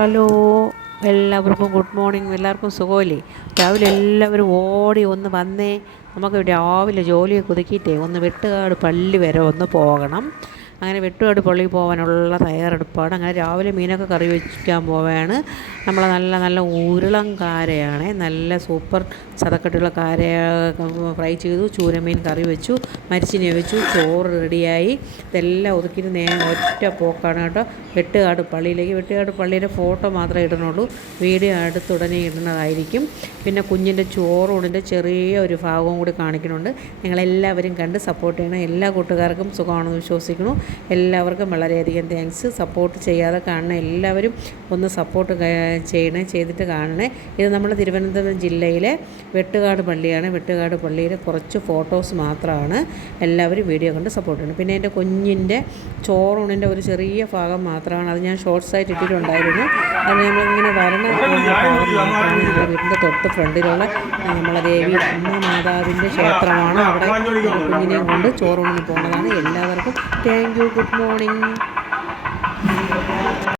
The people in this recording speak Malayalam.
ഹലോ, എല്ലാവർക്കും ഗുഡ് മോർണിംഗ്. എല്ലാവർക്കും സുഖമല്ലേ? രാവിലെ എല്ലാവരും ഓടി ഒന്ന് വന്നേ. നമുക്ക് രാവിലെ ജോലിയൊക്കെ ഒതുക്കിയിട്ടേ ഒന്ന് വെട്ടുകാട് പള്ളി വരെ ഒന്ന് പോകണം. അങ്ങനെ വെട്ടുകാട് പള്ളിയിൽ പോകാനുള്ള തയ്യാറെടുപ്പാണ്. അങ്ങനെ രാവിലെ മീനൊക്കെ കറി വയ്ക്കാൻ പോവുകയാണ്. നമ്മൾ നല്ല നല്ല ഉരുളൻ കാരയാണ്, നല്ല സൂപ്പർ ചതക്കട്ടുള്ള കാര ഫ്രൈ ചെയ്തു. ചൂരമീൻ കറി വെച്ചു, മരിച്ചിനി വെച്ചു, ചോറ് റെഡിയായി. ഇതെല്ലാം ഒതുക്കിയിട്ട് ഒറ്റ പോക്കാണ് കേട്ടോ വെട്ടുകാട് പള്ളിയിലേക്ക്. വെട്ടുകാട് പള്ളിയുടെ ഫോട്ടോ മാത്രമേ ഇടുന്നുള്ളൂ, വീഡിയോ അടുത്തുടനെ ഇടുന്നതായിരിക്കും. പിന്നെ കുഞ്ഞിൻ്റെ ചോറൂണിൻ്റെ ചെറിയ ഒരു ഭാഗവും കൂടി കാണിക്കുന്നുണ്ട്. നിങ്ങളെല്ലാവരും കണ്ട് സപ്പോർട്ട് ചെയ്യണം. എല്ലാ കൂട്ടുകാർക്കും സുഖമാണെന്ന് വിശ്വസിക്കുന്നു. എല്ലാവർക്കും വളരെയധികം താങ്ക്സ്. സപ്പോർട്ട് ചെയ്യാതെ കാണണ എല്ലാവരും ഒന്ന് സപ്പോർട്ട് ചെയ്തിട്ട് കാണണേ. ഇത് നമ്മുടെ തിരുവനന്തപുരം ജില്ലയിലെ വെട്ടുകാട് പള്ളിയാണ്. വെട്ടുകാട് പള്ളിയിലെ കുറച്ച് ഫോട്ടോസ് മാത്രമാണ്. എല്ലാവരും വീഡിയോ കണ്ട് സപ്പോർട്ട് ചെയ്യണം. പിന്നെ എൻ്റെ കുഞ്ഞിൻ്റെ ചോറൂണിൻ്റെ ഒരു ചെറിയ ഭാഗം മാത്രമാണ്, അത് ഞാൻ ഷോർട്സ് ആയിട്ട് ഇട്ടിട്ടുണ്ടായിരുന്നു. അത് നമ്മളിങ്ങനെ വരണ ഭാഗം ഞങ്ങളുടെ വീടിൻ്റെ തൊട്ട് ഫ്രണ്ടിലുള്ള നമ്മളെ ദേവി അമ്മ മാതാവിൻ്റെ ക്ഷേത്രമാണ്. അവിടെ കുഞ്ഞിനെയും കൊണ്ട് ചോറൂണിന് പോകുന്നതാണ്. എല്ലാവർക്കും താങ്ക് യു, ഗുഡ് മോർണിംഗ്.